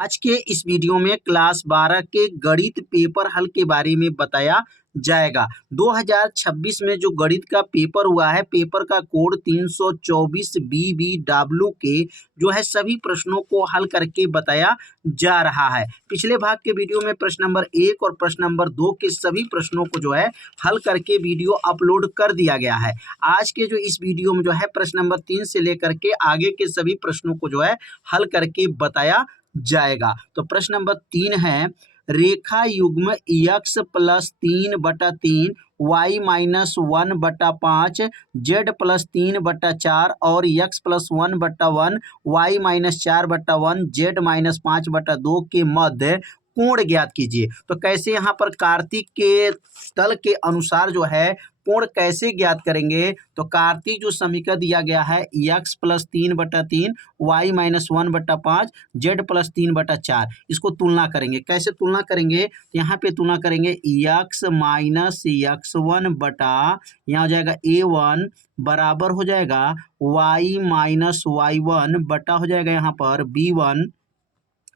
आज के इस वीडियो में क्लास 12 के गणित पेपर हल के बारे में बताया जाएगा। 2026 में जो गणित का पेपर हुआ है, पेपर का कोड 324 BBW के जो है सभी प्रश्नों को हल करके बताया जा रहा है। पिछले भाग के वीडियो में प्रश्न नंबर 1 और प्रश्न नंबर 2 के सभी प्रश्नों को जो है हल करके वीडियो अपलोड कर दिया गया है। आज के जो इस वीडियो में जो है प्रश्न नंबर 3 से लेकर के आगे के सभी प्रश्नों को जो है हल करके बताया जाएगा। तो प्रश्न नंबर 3 है, रेखा युग्म x plus 3/3 y minus 1/5 z plus 3/4 और x plus 1/1 y minus 4/1 z minus 5/2 के मध्य कोण ज्ञात कीजिए। तो कैसे यहाँ पर कार्तिक के तल के अनुसार जो है कोण कैसे ज्ञात करेंगे। तो कार्तिक जो समीकरण दिया गया है x plus 3/3 y minus 1/5 z plus 3/4, इसको तुलना करेंगे। कैसे तुलना करेंगे, यहाँ पे तुलना करेंगे x माइनस x1 बटा यहाँ हो जाएगा a1 बराबर हो जाएगा y माइनस y1 बटा हो जाएगा यहाँ पर b1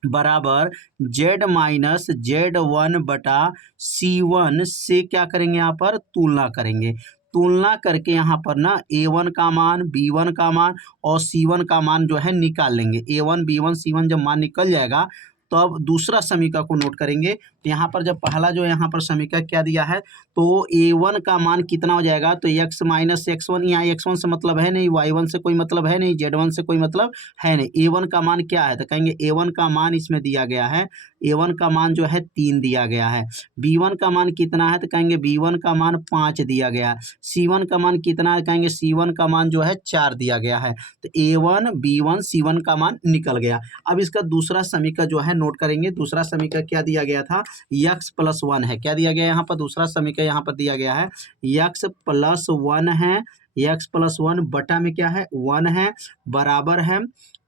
बराबर z माइनस z1 बटा c1 से क्या करेंगे, यहाँ पर तुलना करेंगे। तुलना करके यहाँ पर ना a1 का मान, b1 का मान और c1 का मान जो है निकाल लेंगे। a1 b1 c1 जब मान निकल जाएगा तो अब दूसरा समीकरण को नोट करेंगे। तो यहाँ पर जब पहला जो यहाँ पर समीकरण क्या दिया है, तो a1 का मान कितना हो जाएगा, तो x माइनस x1, यहाँ x1 से मतलब है नहीं, y1 से कोई मतलब है नहीं, z1 से कोई मतलब है नहीं। a1 का मान क्या है, तो कहेंगे a1 का मान इसमें दिया गया है, a1 का मान जो है 3 दिया गया है। b1 का मान कितना है, तो कहेंगे b1 का मान 5 दिया गया है। c1 का मान कितना है, कहेंगे c1 का मान जो है 4 दिया गया है। तो a1 b1 c1 का मान निकल गया। अब इसका दूसरा समीकरण जो है नोट करेंगे। दूसरा समीकरण क्या दिया गया था, x प्लस 1 है। क्या दिया गया यहाँ पर, दूसरा समीकरण यहाँ पर दिया गया है x प्लस 1 है, x प्लस 1 बटा में क्या है 1 है, बराबर है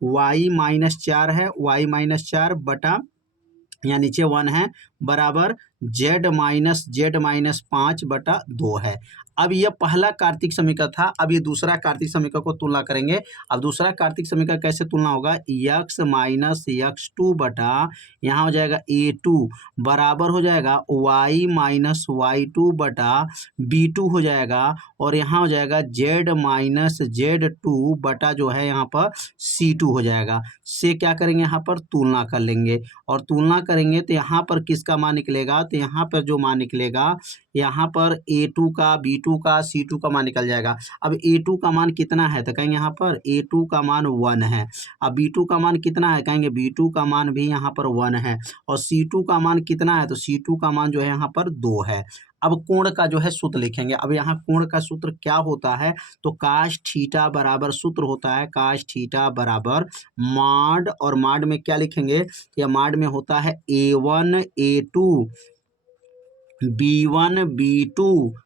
y माइनस 4 है, y माइनस 4 बटा यहाँ नीचे 1 है, बराबर z माइनस 5/2 है। अब यह पहला कार्तिक समीकरण था। अब ये दूसरा कार्तिक समीकरण को तुलना करेंगे। अब दूसरा कार्तिक समीकरण कैसे तुलना होगा, x माइनस x2 बटा यहाँ हो जाएगा a2 बराबर हो जाएगा y माइनस y2 बटा b2 हो जाएगा, और यहाँ हो जाएगा z माइनस z2 बटा जो है यहाँ पर c2 हो जाएगा। से क्या करेंगे, यहाँ पर तुलना कर लेंगे, और तुलना करेंगे तो यहाँ पर किसका मान निकलेगा, तो यहाँ पर जो मान निकलेगा, यहाँ पर a2 का b2 का c2 का मान निकल जाएगा। अब a2 का मान कितना है, तो कहेंगे यहाँ पर a2 का मान 1 है। अब b2 का मान कितना है, कहेंगे b2 का मान भी यहाँ पर 1 है, और c2 का मान कितना है, तो c2 का मान जो है यहाँ पर 2 है। अब कोण का जो है सूत्र लिखेंगे। अब यहाँ कोण का सूत्र क्या होता है, तो काश थीटा बराबर सूत्र होता है काश थीटा बराबर माड, और माड में क्या लिखेंगे, या माड में होता है a1 a2 b1 b2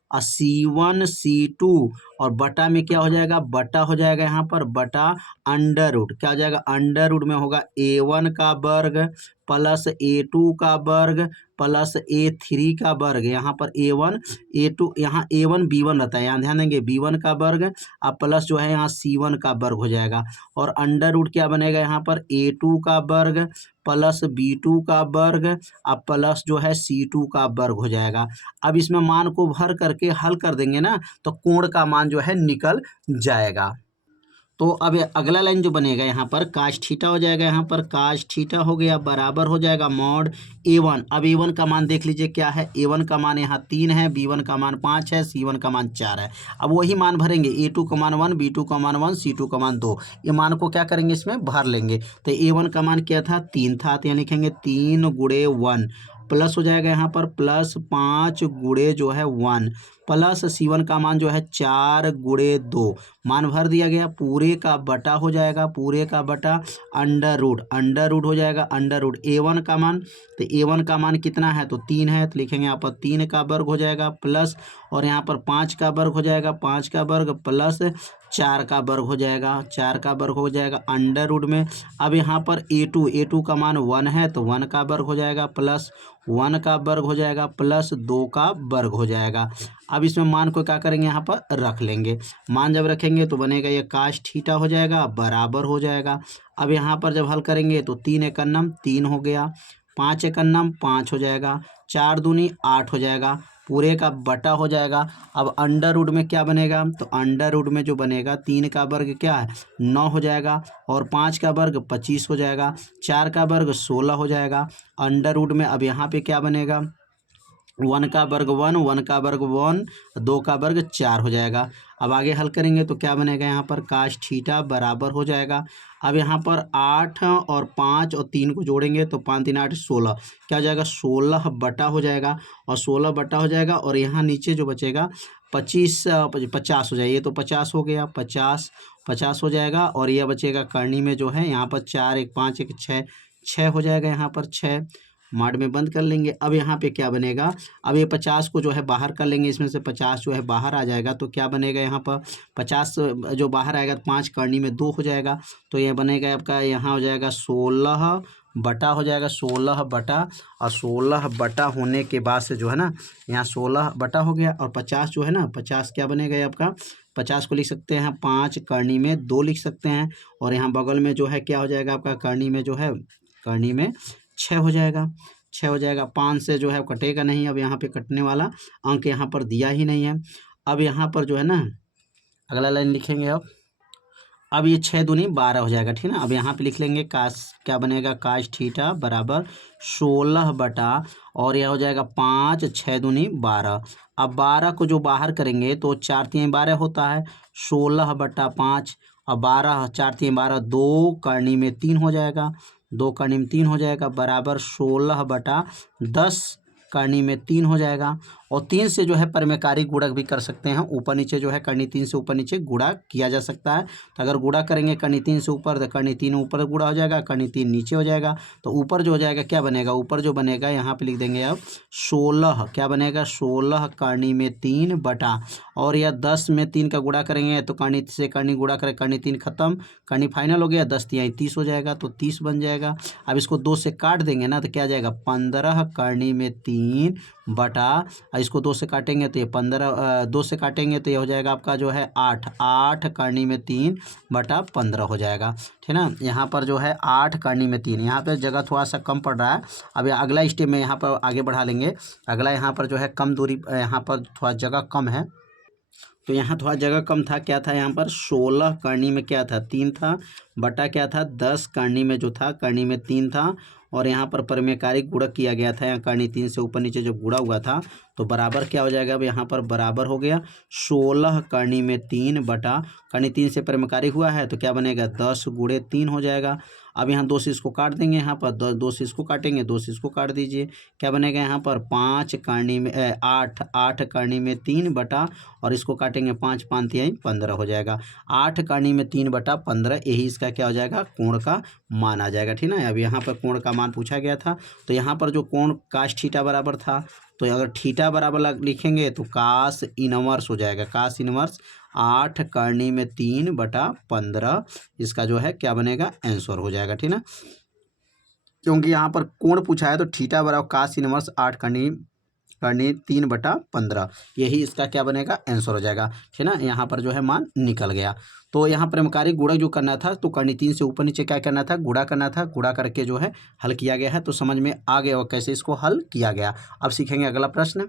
और c1 c2, और बटा में क्या हो जाएगा, बटा हो जाएगा यहाँ पर बटा अंडर रूट। क्या हो जाएगा, अंडर रूट में होगा a1 का वर्ग प्लस a2 का वर्ग प्लस a3 का वर्ग। यहाँ पर a1 a2, यहाँ a1 b1 रहता है, यहाँ ध्यान देंगे b1 का वर्ग अब प्लस जो है यहाँ c1 का वर्ग हो जाएगा, और अंडर रूट क्या बनेगा यहाँ पर a2 का वर्ग प्लस b2 का वर्ग अब प्लस जो है c2 का वर्ग हो जाएगा। अब इसमें मान को भर करके हल कर देंगे ना, तो कोण का मान जो है निकल जाएगा। तो अब अगला लाइन जो बनेगा यहाँ पर काश थीटा हो जाएगा, यहाँ पर काश थीटा हो गया बराबर हो जाएगा मॉड a1। अब a1 का मान देख लीजिए क्या है, a1 का मान यहाँ 3 है, b1 का मान 5 है, c1 का मान 4 है। अब वही मान भरेंगे, a2 का मान 1, b2 का मान 1, c2 का मान 2। ये मान को क्या करेंगे, इसमें भर लेंगे। तो a1 का मान क्या था, 3 था, तो यहाँ लिखेंगे 3 गुणे 1 प्लस हो जाएगा यहाँ पर प्लस 5 गुणे जो है 1 प्लस c1 का मान जो है 4 गुणे 2, मान भर दिया गया, पूरे का बटा हो जाएगा, पूरे का बटा अंडर रूट हो जाएगा अंडर रूट a1 का मान। तो a1 का मान कितना है, तो 3 है, तो लिखेंगे यहाँ पर 3 का वर्ग हो जाएगा प्लस, और यहाँ पर 5 का वर्ग हो जाएगा, 5 का वर्ग प्लस 4 का वर्ग हो जाएगा, 4 का वर्ग हो जाएगा अंडर रूट में। अब यहाँ पर a2 का मान 1 है, तो 1 का वर्ग हो जाएगा प्लस 1 का वर्ग हो जाएगा प्लस 2 का वर्ग हो जाएगा। अब इसमें मान को क्या करेंगे, यहाँ पर रख लेंगे। मान जब रखेंगे तो बनेगा ये काश थीटा हो जाएगा, बराबर हो जाएगा। अब यहाँ पर जब हल करेंगे तो 3 एकम 3 हो गया, 5 एकम 5 हो जाएगा, 4 दूनी 8 हो जाएगा, पूरे का बटा हो जाएगा। अब अंडर रूट में क्या बनेगा, तो अंडर रूट में जो बनेगा 3 का वर्ग क्या है 9 हो जाएगा, और 5 का वर्ग 25 हो जाएगा, 4 का वर्ग 16 हो जाएगा। अंडर रूट में अब यहाँ पे क्या बनेगा, 1 का वर्ग 1, 1 का वर्ग 1, 2 का वर्ग 4 हो जाएगा। अब आगे हल करेंगे तो क्या बनेगा, यहाँ पर काश थीटा बराबर हो जाएगा। अब यहाँ पर 8 और 5 और 3 को जोड़ेंगे तो 5 3 8 16, क्या हो जाएगा 16 बटा हो जाएगा, और 16 बटा हो जाएगा, और यहाँ नीचे जो बचेगा 50 हो जाएगा, ये तो 50 हो गया, 50 हो जाएगा, और यह बचेगा करनी में जो है यहाँ पर 4 1 5 1 6 हो जाएगा, यहाँ पर 6 माड में बंद कर लेंगे। अब यहाँ पे क्या बनेगा, अब ये 50 को जो है बाहर कर लेंगे, इसमें से 50 जो है बाहर आ जाएगा, तो क्या बनेगा यहाँ पर 50 जो बाहर आएगा 5 करनी में 2 हो जाएगा, तो ये बनेगा आपका यहाँ हो जाएगा 16 बटा हो जाएगा, 16 बटा, और 16 बटा होने के बाद से जो है ना यहाँ 16 बटा हो गया, और 50 जो है ना 50 क्या बनेगा ये आपका 50 को लिख सकते हैं 5 करनी में 2 लिख सकते हैं, और यहाँ बगल में जो है क्या हो जाएगा आपका करनी में जो है करनी में 6 हो जाएगा, 6 हो जाएगा। 5 से जो है कटेगा नहीं, अब यहाँ पे कटने वाला अंक यहाँ पर दिया ही नहीं है। अब यहाँ पर जो है ना अगला लाइन लिखेंगे, अब ये 6 दूनी 12 हो जाएगा, ठीक है ना। अब यहाँ पे लिख लेंगे काश क्या बनेगा, काश थीटा बराबर 16 बटा, और यह हो जाएगा 5 6 दूनी 12। अब 12 को जो बाहर करेंगे तो 4 3 12 होता है, 16 बटा 5, और 12 4 3 12, 2 करनी में 3 हो जाएगा, 2 करनी में 3 हो जाएगा, बराबर 16 बटा 10 करनी में 3 हो जाएगा। और 3 से जो है परिमेयकारी गुणक भी कर सकते हैं, ऊपर नीचे जो है करनी 3 से ऊपर नीचे गुणा किया जा सकता है। तो अगर गुणा करेंगे करनी 3 से ऊपर तो करनी 3 ऊपर गुणा हो जाएगा, करनी 3 नीचे हो जाएगा, तो ऊपर जो हो जाएगा क्या बनेगा, ऊपर जो बनेगा यहाँ पे लिख देंगे अब 16, क्या बनेगा 16 करनी में 3 बटा, और यह 10 में 3 का गुणा करेंगे तो करनी से करनी गुणा करें, करनी 3 खत्म, करनी फाइनल हो गया, 10 3 30 हो जाएगा, तो 30 बन जाएगा। अब इसको 2 से काट देंगे ना तो क्या आ जाएगा 15 करनी में 3 बटा, इसको 2 से काटेंगे तो ये 15, 2 से काटेंगे तो ये हो जाएगा आपका जो है 8 करनी में 3 बटा 15 हो जाएगा, ठीक है ना। यहाँ पर जो है 8 करनी में 3, यहाँ पे जगह थोड़ा सा कम पड़ रहा है। अब अगला स्टेप में यहाँ पर आगे बढ़ा लेंगे। अगला यहाँ पर जो है कम दूरी, यहाँ पर थोड़ा जगह कम है, तो यहाँ थोड़ा जगह कम था, क्या था यहाँ पर 16 करनी में क्या था 3 था, बटा क्या था 10 करनी में जो था करनी में 3 था, और यहाँ पर परिमेयकारी गुणक किया गया था, यहाँ करनी 3 से ऊपर नीचे जब गुणा हुआ था तो बराबर क्या हो जाएगा, अब यहाँ पर बराबर हो गया 16 करनी में 3 बटा, करनी 3 से परिमेयकारी हुआ है तो क्या बनेगा 10 गुणे 3 हो जाएगा। अब यहाँ 2 से इसको काट देंगे, यहाँ पर 2 से इसको काटेंगे, 2 से इसको काट दीजिए, क्या बनेगा यहाँ पर 5 करनी में 8 करनी में 3 बटा, और इसको काटेंगे 5 5 3 15 हो जाएगा, 8 करनी में 3 बटा 15, यही इसका क्या हो जाएगा कोण का मान आ जाएगा, ठीक ना। अब यहाँ पर कोण का मान पूछा गया था, तो यहाँ पर जो कोण काश थीटा बराबर था, तो अगर थीटा बराबर लिखेंगे तो काश इनवर्स हो जाएगा, काश इनवर्स 8 करनी में 3 बटा 15, इसका जो है क्या बनेगा आंसर हो जाएगा, ठीक ना। क्योंकि यहाँ पर कोण पूछा है तो थीटा बराबर काश इनवर्स 8 करनी 3 बटा 15, यही इसका क्या बनेगा आंसर हो जाएगा, ठीक ना। यहाँ पर जो है मान निकल गया। तो यहाँ परिमेयकारी गुणक जो करना था तो करनी 3 से ऊपर नीचे क्या करना था गुणा करना था, गुणा करके जो है हल किया गया है, तो समझ में आ गया और कैसे इसको हल किया गया। अब सीखेंगे अगला प्रश्न।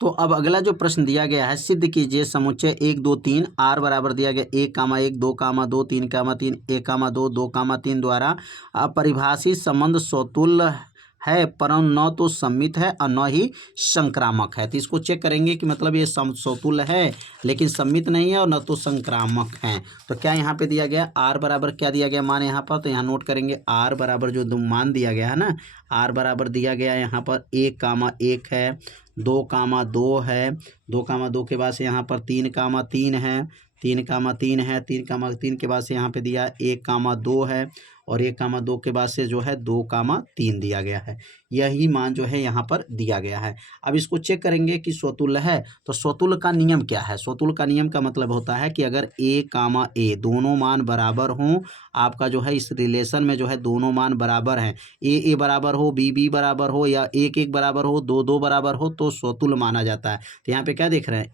तो अब अगला जो प्रश्न दिया गया है, सिद्ध कीजिए समुच्चय 1 2 3 r बराबर दिया गया 1 1 2 2 3 3 1 2 2 3 द्वारा अपरिभाषित संबंध स्वतुल्य है, परंतु न तो सम्मित है और न ही संक्रामक है। तो इसको चेक करेंगे कि मतलब ये समतुल्य है लेकिन सम्मित नहीं है और न तो संक्रामक है। तो क्या यहाँ पे दिया गया r बराबर क्या दिया गया मान यहाँ पर, तो यहाँ नोट करेंगे r बराबर जो मान दिया गया है ना, r बराबर दिया गया यहाँ पर 1 1 है, 2 2 है, 2 2 के बाद से यहाँ पर 3 3 है, 3 3 है, 3 3 के बाद से यहाँ पे दिया 1 2 है, और 1,2 के बाद से जो है 2,3 दिया गया है। यही मान जो है यहाँ पर दिया गया है। अब इसको चेक करेंगे कि स्वतुल्य है, तो स्वतुल्य का नियम क्या है। स्वतुल्य का नियम का मतलब होता है कि अगर a, दोनों मान बराबर हों, आपका जो है इस रिलेशन में जो है दोनों मान बराबर हैं, a बराबर हो, b बराबर हो, या 1 बराबर हो, 2 बराबर हो, तो स्वतुल्य माना जाता है। तो यहाँ पे क्या देख रहे हैं,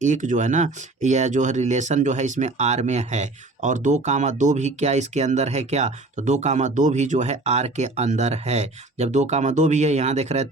1, जो है ना, यह जो है रिलेशन जो है इसमें R में है, और 2, भी क्या इसके अंदर है क्या, तो 2, भी जो है R के अंदर है। जब 2, भी है, यहाँ देख रहे हैं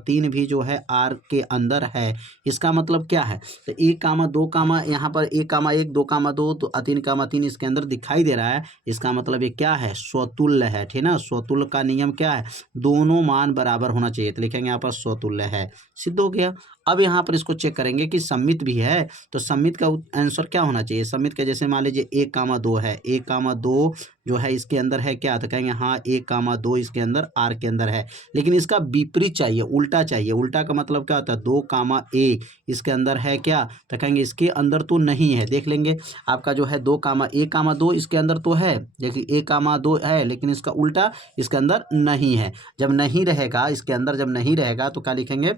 3, भी जो है R के अंदर है। इसका मतलब क्या है, तो 1, यहाँ पर 1, 2, तो 3, इसके अंदर दिखाई दे रहा है। इसका मतलब ये क्या है, स्वतुल्य है, ठीक ना। स्वतुल्य का नियम क्या है, दोनों मान बराबर होना चाहिए, तो लिखेंगे यहाँ पर स्वतुल्य है, सिद्ध हो गया। अब यहाँ पर इसको चेक करेंगे कि सममित भी है, तो सममित का आंसर क्या होना चाहिए। सममित का जैसे मान लीजिए 1, 2 है, 1, 2 जो है इसके अंदर है क्या, तो कहेंगे हाँ 1, 2 इसके अंदर R के अंदर है। लेकिन इसका विपरीत चाहिए, उल्टा चाहिए। उल्टा का मतलब क्या होता है, 2, इसके अंदर है क्या, तो कहेंगे इसके अंदर तो नहीं है। देख लेंगे आपका जो है 1, 2 इसके अंदर तो है, देखिए 1, 2 है, लेकिन इसका उल्टा इसके अंदर नहीं है। जब नहीं रहेगा इसके अंदर, जब नहीं रहेगा तो क्या लिखेंगे,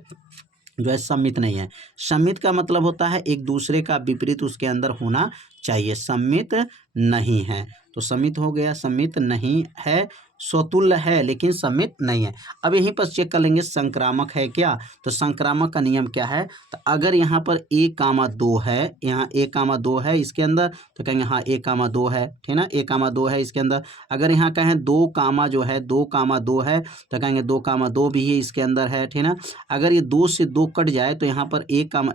जो है सम्मित नहीं है। सम्मित का मतलब होता है एक दूसरे का विपरीत उसके अंदर होना चाहिए। सम्मित नहीं है, तो सम्मित हो गया, सम्मित नहीं है, स्वतुल्य है लेकिन सम्मित नहीं है। अब यहीं पर चेक कर लेंगे संक्रामक है क्या, तो संक्रामक का नियम क्या है, तो अगर यहाँ पर 1, 2 है, यहाँ 1, 2 है इसके अंदर, तो कहेंगे हाँ 1, 2 है, ठीक ना, 1, 2 है इसके अंदर। अगर यहाँ कहें 2, जो है 2, है, तो कहेंगे 2, भी है इसके अंदर है, ठीक ना। अगर ये 2 से 2 कट जाए तो यहाँ पर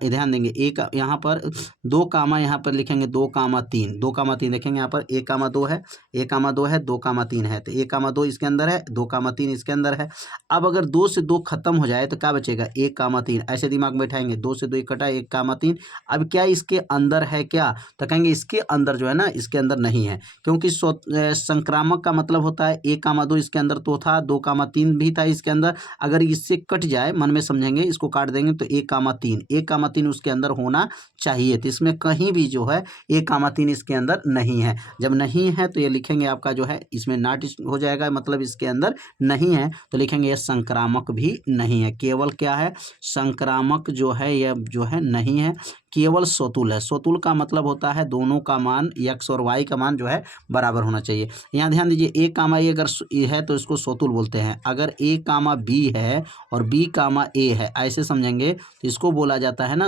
ध्यान देंगे, यहाँ पर 2, यहाँ पर लिखेंगे 2, 3, 2, देखेंगे यहाँ पर 1, 2 है, 1, 2 है, 2, 3 है, तो 1, 2 इसके अंदर है, 2, 3 इसके अंदर है। अब अगर 2 से 2 खत्म हो जाए तो क्या बचेगा, 1, 3, ऐसे दिमाग में बैठाएंगे, 2 से 2 एक कटा, 1, 3। अब क्या इसके अंदर है क्या, तो कहेंगे इसके अंदर जो है ना, इसके अंदर नहीं है, क्योंकि संक्रामक का मतलब होता है 1, 2 इसके अंदर तो था, 2, 3 भी था इसके अंदर। अगर इससे कट जाए, मन में समझेंगे, इसको काट देंगे तो 1, 3 उसके अंदर होना चाहिए। तो इसमें कहीं भी जो है 1, 3 इसके अंदर नहीं है। जब नहीं है तो ये लिखेंगे आपका जो है इसमें नॉट हो जाएगा, मतलब इसके अंदर नहीं है, तो लिखेंगे ये संक्रामक भी नहीं है। केवल क्या है, संक्रामक जो है यह जो है नहीं है, केवल स्वतुल्य है। स्वतुल्य का मतलब होता है दोनों का मान x और y का मान जो है बराबर होना चाहिए। यहाँ ध्यान दीजिए, a, अगर है तो इसको स्वतुल्य बोलते हैं। अगर a, b है और b, a है, ऐसे समझेंगे तो इसको बोला जाता है ना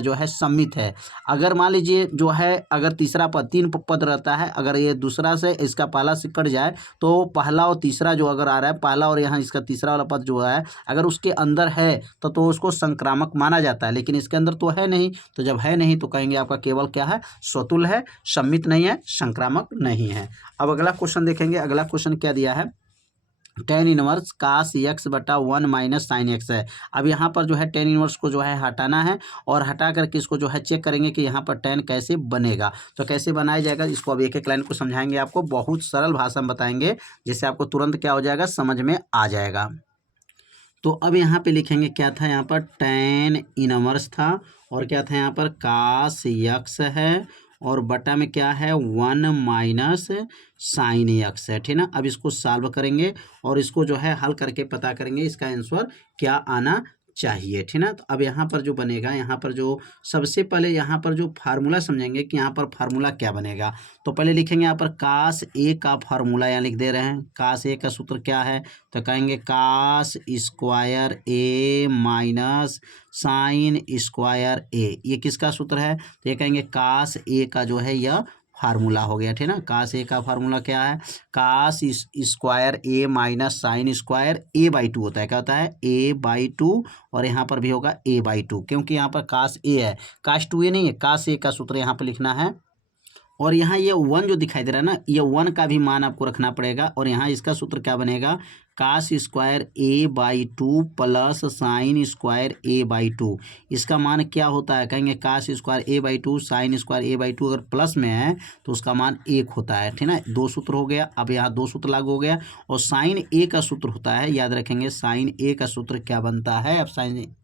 जो है सम्मित है। अगर मान लीजिए जो है, अगर तीसरा पद, 3 पद रहता है, अगर ये दूसरा से इसका पहला से कट जाए तो पहला और तीसरा जो अगर आ रहा है, पहला और यहाँ इसका तीसरा वाला पद जो है, अगर उसके अंदर है तो उसको संक्रामक माना जाता है। लेकिन इसके अंदर तो है नहीं, तो जब है नहीं तो कहेंगे आपका केवल क्या है, स्वतुल्य है, सम्मित नहीं है, संक्रामक नहीं है। अब अगला क्वेश्चन देखेंगे। अगला क्वेश्चन क्या दिया है, tan इनवर्स cos x बटा 1 माइनस साइन एक्स है। अब यहाँ पर जो है tan इनवर्स को जो है हटाना है, और हटा करके इसको जो है चेक करेंगे कि यहाँ पर tan कैसे बनेगा। तो कैसे बनाया जाएगा, इसको अब एक एक लाइन को समझाएंगे, आपको बहुत सरल भाषा में बताएंगे, जिससे आपको तुरंत क्या हो जाएगा, समझ में आ जाएगा। तो अब यहाँ पे लिखेंगे क्या था, यहाँ पर tan इनवर्स था, और क्या था यहाँ पर cos x है, और बटा में क्या है 1 माइनस साइन एक्स है, ठीक ना। अब इसको सॉल्व करेंगे और इसको जो है हल करके पता करेंगे इसका आंसर क्या आना चाहिए, ठीक ना। तो अब यहाँ पर जो बनेगा, यहाँ पर जो सबसे पहले यहाँ पर जो फार्मूला समझेंगे कि यहाँ पर फार्मूला क्या बनेगा। तो पहले लिखेंगे यहाँ पर cos a का फार्मूला, यहाँ लिख दे रहे हैं। cos a का सूत्र क्या है, तो कहेंगे cos square a minus sine square a। ये किसका सूत्र है, तो ये कहेंगे cos a का जो है यह फार्मूला हो गया, ठीक ना। cos a का फार्मूला क्या है, cos square a minus sine square a/2 होता है। क्या होता है, a/2, और यहाँ पर भी होगा a/2, क्योंकि यहाँ पर cos a है, cos 2a नहीं है, cos a का सूत्र यहाँ पर लिखना है। और यहाँ ये 1 जो दिखाई दे रहा है ना, ये 1 का भी मान आपको रखना पड़ेगा, और यहाँ इसका सूत्र क्या बनेगा, cos square a/2 plus sine square a/2। इसका मान क्या होता है, कहेंगे cos square a/2 sine square a/2 अगर प्लस में है तो उसका मान 1 होता है, ठीक ना। 2 सूत्र हो गया, अब यहाँ 2 सूत्र लागू हो गया, और साइन a का सूत्र होता है, याद रखेंगे साइन a का सूत्र क्या बनता है। अब साइन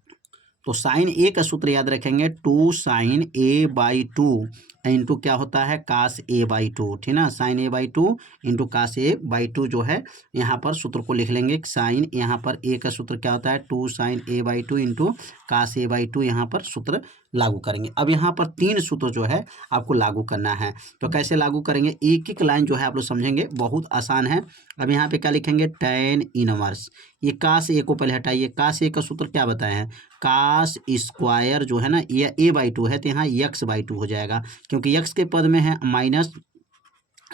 तो साइन ए का सूत्र याद रखेंगे 2 sin a/2 इंटू क्या होता है cos a/2, ठीक ना। Sign a/2 into cos a/2 जो है यहाँ पर सूत्र को लिख लेंगे। साइन यहाँ पर a का सूत्र क्या होता है 2 sin a/2 into cos a/2, यहाँ पर सूत्र लागू करेंगे। अब यहाँ पर 3 सूत्र जो है आपको लागू करना है। तो कैसे लागू करेंगे, एक एक लाइन जो है आप लोग समझेंगे, बहुत आसान है। अब यहाँ पे क्या लिखेंगे tan इनवर्स, ये cos a को पहले हटाइए। cos a का सूत्र क्या बताए हैं, cos स्क्वायर जो है ना, ये a/2 है तो यहाँ x/2 हो जाएगा, क्योंकि x के पद में है माइनस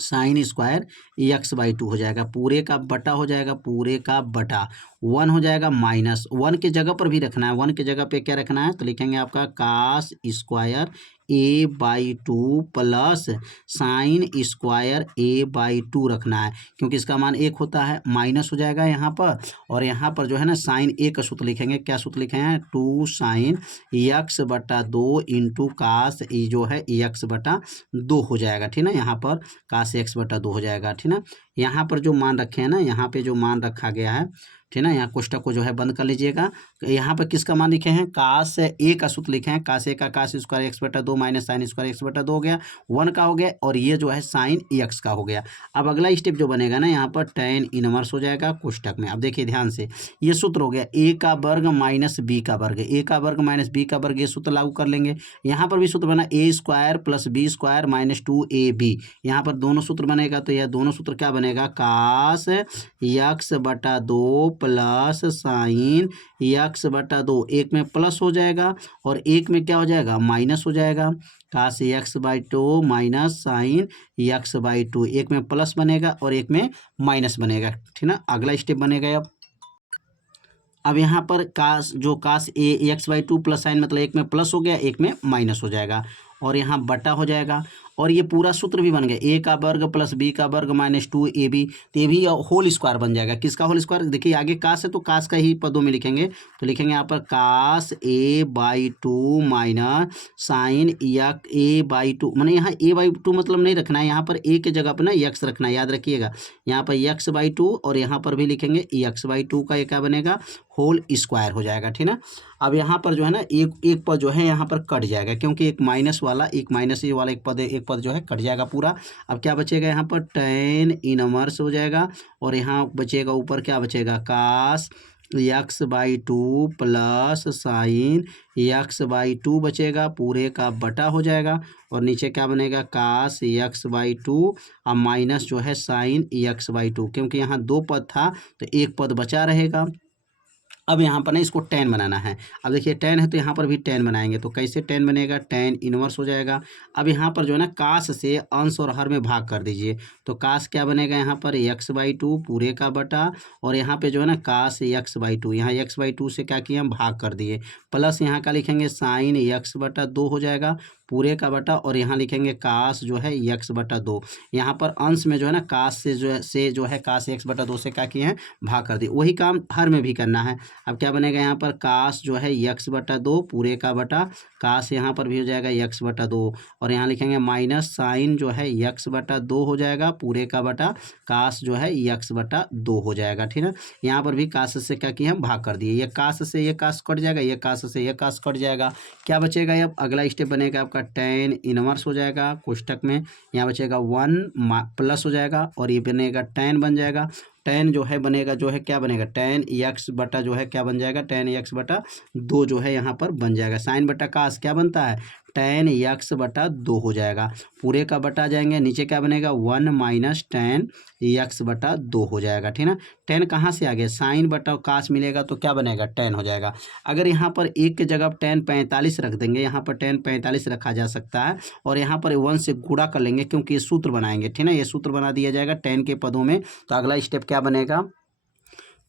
साइन स्क्वायर x/2 हो जाएगा। पूरे का बटा हो जाएगा, पूरे का बटा 1 हो जाएगा माइनस 1 के जगह पर भी रखना है। 1 के जगह पे क्या रखना है, तो लिखेंगे आपका cos square a/2 plus sine square a/2 रखना है, क्योंकि इसका मान 1 होता है। माइनस हो जाएगा यहाँ पर, और यहाँ पर जो है ना साइन a का सूत्र लिखेंगे। क्या सूत्र लिखे हैं, 2 sin x/2 इंटू कास जो है x/2 हो जाएगा, ठीक ना। यहाँ पर cos x/2 हो जाएगा, ठीक ना। यहाँ पर जो मान रखे हैं ना, यहाँ पे जो मान रखा गया है, ठीक ना, यहाँ कोष्टक को जो है बंद कर लीजिएगा। यहाँ पर किसका मान लिखे हैं, cos a का सूत्र लिखे हैं। cos a का cos square x/2 minus sine square x/2 हो गया, 1 का हो गया, और ये जो है साइन x का हो गया। अब अगला स्टेप जो बनेगा ना, यहाँ पर tan इनवर्स हो जाएगा कोष्टक में। अब देखिए ध्यान से, ये सूत्र हो गया a का वर्ग माइनस b का वर्ग, a का वर्ग माइनस b का वर्ग, ये सूत्र लागू कर लेंगे। यहाँ पर भी सूत्र बना a square plus b square minus 2ab, यहाँ पर दोनों सूत्र बनेगा। तो यह दोनों सूत्र क्या बनेगा, cos x/2 plus sign x/2, एक में प्लस हो जाएगा और एक में क्या हो जाएगा, माइनस हो जाएगा। cos x/2 minus sign x/2, एक में प्लस बनेगा और एक में माइनस बनेगा, ठीक ना। अगला स्टेप बनेगा। अब यहाँ पर cos x/2 प्लस साइन, मतलब एक में प्लस हो गया, एक में माइनस हो जाएगा, और यहाँ बटा हो जाएगा। और ये पूरा सूत्र भी बन गया, a का वर्ग प्लस b का वर्ग माइनस 2ab, तो ये भी होल स्क्वायर बन जाएगा। किसका होल स्क्वायर, देखिए आगे cos है तो cos का ही पदों में लिखेंगे। तो लिखेंगे यहाँ पर cos a/2 minus sign a/2, मैंने यहाँ a/2 मतलब नहीं रखना है, यहाँ पर a के जगह पर ना x रखना है, याद रखिएगा। यहाँ पर x/2 और यहाँ पर भी लिखेंगे x/2 का क्या बनेगा, होल स्क्वायर हो जाएगा, ठीक ना। अब यहाँ पर जो है ना एक पद जो है यहाँ पर कट जाएगा, क्योंकि एक माइनस वाला एक पद जो है कट जाएगा पूरा। अब क्या बचेगा, यहाँ पर tan इनवर्स हो जाएगा, और यहाँ बचेगा ऊपर क्या बचेगा, cos x/2 plus sign x/2 बचेगा, पूरे का बटा हो जाएगा, और नीचे क्या बनेगा, cos x/2 और माइनस जो है साइन x/2, क्योंकि यहाँ 2 पद था तो एक पद बचा रहेगा। अब यहाँ पर ना इसको tan बनाना है। अब देखिए tan है तो यहाँ पर भी tan बनाएंगे, तो कैसे tan बनेगा, tan इनवर्स हो जाएगा। अब यहाँ पर जो है ना cos से अंश और हर में भाग कर दीजिए, तो cos क्या बनेगा, यहाँ पर x/2 पूरे का बटा, और यहाँ पे जो है ना cos x/2, यहाँ x/2 से क्या किए हम भाग कर दिए, प्लस यहाँ का लिखेंगे साइन x/2 हो जाएगा, पूरे का बटा, और यहाँ लिखेंगे cos जो है x/2। यहाँ पर अंश में जो है ना cos से जो है cos x/2 से क्या किए हैं, भाग कर दिए। वही काम हर में भी करना है। अब क्या बनेगा, यहाँ पर cos जो है x/2 पूरे का बटा, cos यहाँ पर भी हो जाएगा x/2, और यहाँ लिखेंगे माइनस साइन जो है x/2 हो जाएगा, पूरे का बटा, cos जो है x/2 हो जाएगा, ठीक है। यहाँ पर भी cos से क्या किए हम, भाग कर दिए। ये cos से ये cos कट जाएगा, ये cos से ये cos कट जाएगा। क्या बचेगा, अब अगला स्टेप बनेगा आपका tan इनवर्स हो जाएगा कोष्टक में, यहाँ बचेगा 1 प्लस हो जाएगा, और ये बनेगा tan बन जाएगा। tan जो है बनेगा, जो है क्या बनेगा, tan x बटा जो है क्या बन जाएगा, tan x/2 जो है यहाँ पर बन जाएगा। साइन बटा cos क्या बनता है, tan x/2 हो जाएगा, पूरे का बटा जाएंगे, नीचे क्या बनेगा 1 माइनस tan x/2 हो जाएगा, ठीक ना। tan कहाँ से आ गया, साइन बटा cos मिलेगा तो क्या बनेगा, tan हो जाएगा। अगर यहाँ पर एक के जगह tan 45 रख देंगे, यहाँ पर tan 45 रखा जा सकता है, और यहाँ पर 1 से गुणा कर लेंगे, क्योंकि ये सूत्र बनाएंगे, ठीक ना। ये सूत्र बना दिया जाएगा tan के पदों में। तो अगला स्टेप क्या बनेगा,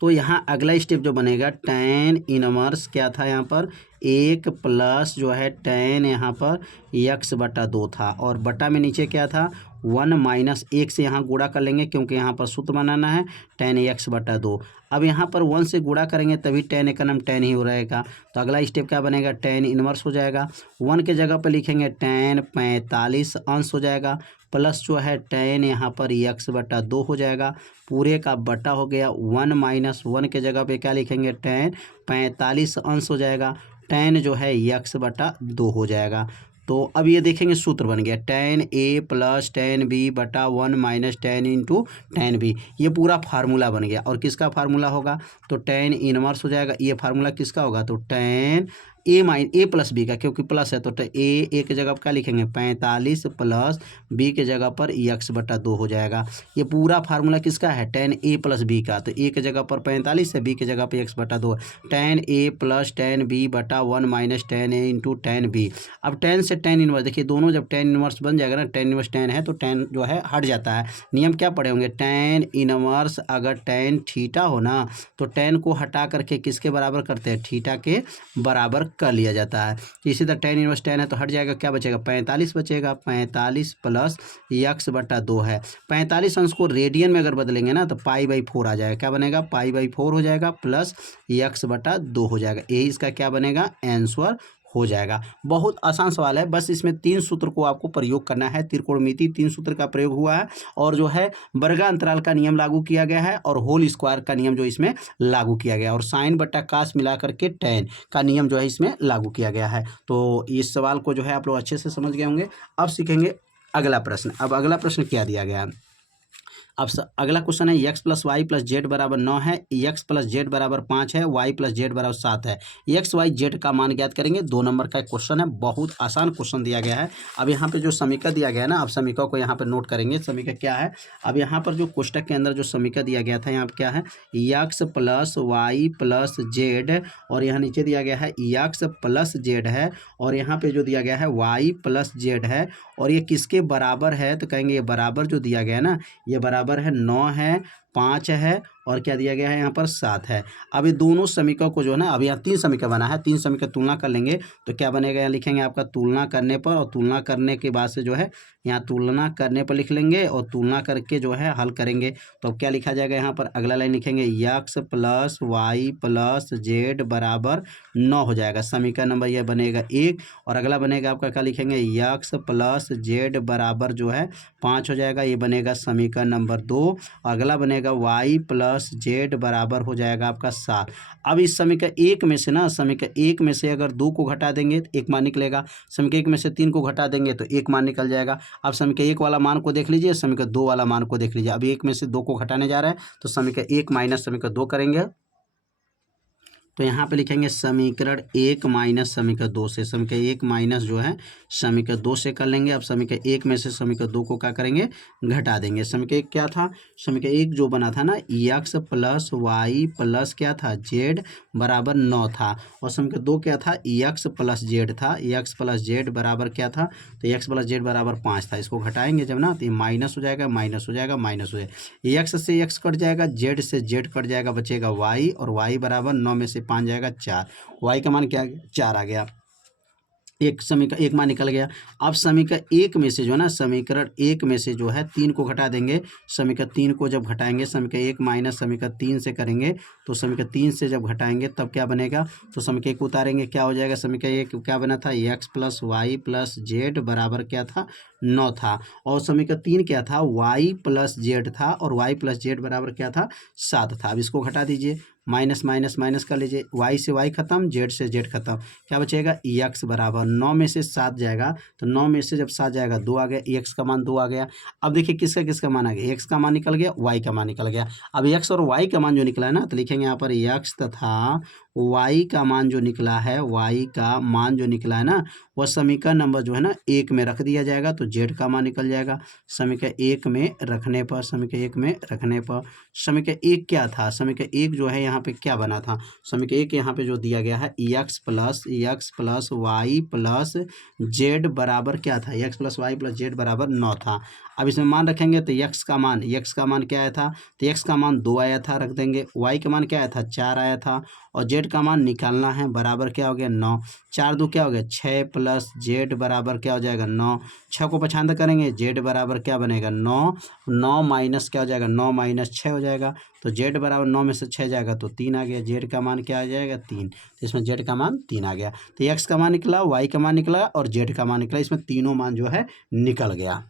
तो यहाँ अगला स्टेप जो बनेगा, tan इनवर्स क्या था, यहाँ पर 1 प्लस जो है tan यहाँ पर x/2 था, और बटा में नीचे क्या था 1 माइनस 1 से यहाँ गुणा कर लेंगे, क्योंकि यहाँ पर सूत्र बनाना है tan x/2। अब यहाँ पर 1 से गुणा करेंगे तभी tan का नाम tan ही हो रहेगा। तो अगला स्टेप क्या बनेगा, tan इनवर्स हो जाएगा। 1 के जगह पर लिखेंगे tan 45 अंश हो जाएगा, प्लस जो है tan यहाँ पर x/2 हो जाएगा, पूरे का बटा हो गया 1 माइनस 1 के जगह पे क्या लिखेंगे tan 45 अंश हो जाएगा, tan जो है x बटा 2 हो जाएगा। तो अब ये देखेंगे सूत्र बन गया tan a plus tan b बटा 1 minus tan into tan b। ये पूरा फार्मूला बन गया। और किसका फार्मूला होगा? तो tan इनवर्स हो जाएगा। ये फार्मूला किसका होगा? तो tan ए प्लस बी का, क्योंकि प्लस है तो ए के जगह पर क्या लिखेंगे? 45 प्लस बी के जगह पर x बटा 2 हो जाएगा। ये पूरा फार्मूला किसका है? tan a प्लस बी का। तो ए के जगह पर 45 है, बी के जगह पर x बटा 2 है। tan a plus tan b बटा 1 minus tan a into tan b। अब tan से tan इनवर्स, देखिए दोनों जब tan इनवर्स बन जाएगा ना, tan इनवर्स tan है तो tan जो है हट जाता है। नियम क्या पढ़े होंगे? tan इनवर्स अगर tan थीटा हो ना तो tan को हटा करके किसके बराबर करते हैं? थीटा के बराबर कर लिया जाता है। इसी तरह tan इनवर्स tan है तो हट जाएगा, क्या बचेगा? 45 बचेगा। 45 प्लस x बटा 2 है। 45 अंश को रेडियन में अगर बदलेंगे ना तो π/4 आ जाएगा। क्या बनेगा? π/4 हो जाएगा प्लस x बटा 2 हो जाएगा। यही इसका क्या बनेगा? आंसर हो जाएगा। बहुत आसान सवाल है, बस इसमें 3 सूत्र को आपको प्रयोग करना है। त्रिकोणमिति 3 सूत्र का प्रयोग हुआ है और जो है वर्गांतराल का नियम लागू किया गया है और होल स्क्वायर का नियम जो इसमें लागू किया गया है और साइन बटा कास मिला करके tan का नियम जो है इसमें लागू किया गया है। तो इस सवाल को जो है आप लोग अच्छे से समझ गए होंगे। अब सीखेंगे अगला प्रश्न। अब अगला प्रश्न क्या दिया गया है? अब अगला क्वेश्चन है x plus Y plus Z बराबर 9 है, x प्लस जेड बराबर 5 है, y प्लस जेड बराबर 7 है। x y z का मान ज्ञात करेंगे। 2 नंबर का क्वेश्चन है, बहुत आसान क्वेश्चन दिया गया है। अब यहाँ पे जो समीकरण दिया गया है ना, अब समीकरण को यहाँ पे नोट करेंगे। समीकरण क्या है? अब यहाँ पर जो कोष्टक के अंदर जो समीकरण दिया गया था, यहाँ पे क्या है? x plus Y plus Z और यहाँ नीचे दिया गया है x प्लस जेड है और यहाँ पे जो दिया गया है y प्लस जेड है और ये किसके बराबर है? तो कहेंगे ये बराबर जो दिया गया है ना, ये बराबर है 9 है, 5 है और क्या दिया गया है यहाँ पर? 7 है। अब ये दोनों समीकरण को जो है ना, अब यहाँ 3 समीकरण बना है, 3 समीकरण तुलना कर लेंगे तो क्या बनेगा? यहाँ लिखेंगे आपका तुलना करने पर और तुलना करने के बाद से जो है यहाँ तुलना करने पर लिख लेंगे और तुलना करके जो है हल करेंगे। तो अब क्या लिखा जाएगा? यहाँ पर अगला लाइन लिखेंगे x plus Y plus Z बराबर 9 हो जाएगा। समीकरण नंबर यह बनेगा 1 और अगला बनेगा आपका क्या लिखेंगे? x प्लस जेड बराबर जो है 5 हो जाएगा। ये बनेगा समीकरण नंबर 2। अगला बनेगा y प्लस जेड बराबर हो जाएगा आपका 7। अब इस समीकरण 1 में से ना, समीकरण 1 में से अगर 2 को घटा देंगे तो 1 मान निकलेगा। समीकरण 1 में से 3 को घटा देंगे तो 1 मान निकल जाएगा। अब समीकरण 1 वाला मान को देख लीजिए, समीकरण 2 वाला मान को देख लीजिए। अब 1 में से 2 को घटाने जा रहा है तो समीकरण 1 माइनस समीकरण 2 करेंगे तो यहाँ पे लिखेंगे समीकरण 1 माइनस समीकरण 2 से। समीकरण 1 माइनस जो है समीकरण 2 से कर लेंगे। अब समीकरण 1 में से समीकरण 2 को क्या करेंगे? घटा देंगे। समीकरण 1 क्या था? समीकरण 1 जो बना था ना, x प्लस वाई प्लस क्या था? जेड बराबर 9 था और समीकरण 2 क्या था? x प्लस जेड था। x प्लस जेड बराबर क्या था? तो x प्लस जेड बराबर 5 था। इसको घटाएंगे जब ना तो ये माइनस हो जाएगा, माइनस हो जाएगा, माइनस हो जाएगा। x से x कट जाएगा, जेड से जेड कट जाएगा, बचेगा y और y बराबर 9 में से 5 जाएगा 4। y का मान क्या आ गया? 4 आ गया। एक समीकरण 1 मान निकल गया। अब समीकरण 1 में से जो है ना, समीकरण 1 में से जो है 3 को घटा देंगे। समीकरण 3 को जब घटाएंगे, समीकरण 1 माइनस समीकरण 3 से करेंगे तो समीकरण 3 से जब घटाएंगे तब क्या बनेगा? तो समीकरण 1 उतारेंगे, क्या हो जाएगा? समीकरण 1 क्या बना था? x plus Y plus Z बराबर क्या था? 9 था। और समीकरण 3 क्या था? y प्लस जेड था और y प्लस जेड बराबर क्या था? 7 था। अब इसको घटा दीजिए, माइनस माइनस माइनस कर लीजिए, y से y खत्म, z से z खत्म, क्या बचेगा? x बराबर 9 में से 7 जाएगा तो 9 में से जब 7 जाएगा 2 आ गया, x का मान 2 आ गया। अब देखिए किसका किसका मान आ गया? x का मान निकल गया, y का मान निकल गया। अब x और y का मान जो निकला है ना तो लिखेंगे यहाँ पर x तथा y का मान जो निकला है, y का मान जो निकला है ना वह समीकरण नंबर जो है ना 1 में रख दिया जाएगा तो z का मान निकल जाएगा। समीकरण 1 में रखने पर, समीकरण 1 में रखने पर समीकरण 1 क्या था? समीकरण 1 जो है यहाँ पे क्या बना था? समीकरण 1 यहाँ पे जो दिया गया है x plus Y plus Z बराबर क्या था? x plus Y plus Z बराबर 9 था। अब इसमें मान रखेंगे तो x का मान क्या आया था? तो x का मान 2 आया था, रख देंगे। y का मान क्या आया था? 4 आया था और z का मान निकालना है, बराबर क्या हो गया? 9। 4 2 क्या हो गया? 6 प्लस जेड बराबर क्या हो जाएगा? 9। 6 को पछांदा करेंगे, z बराबर क्या बनेगा? 9। 9 माइनस क्या हो जाएगा? 9 माइनस 6 हो जाएगा तो z बराबर 9 में से 6 जाएगा तो 3 आ गया। z का मान क्या आ जाएगा? 3। तो इसमें z का मान 3 आ गया। तो x का मान निकला, y का मान निकला और z का मान निकला। इसमें तीनों मान जो है निकल गया।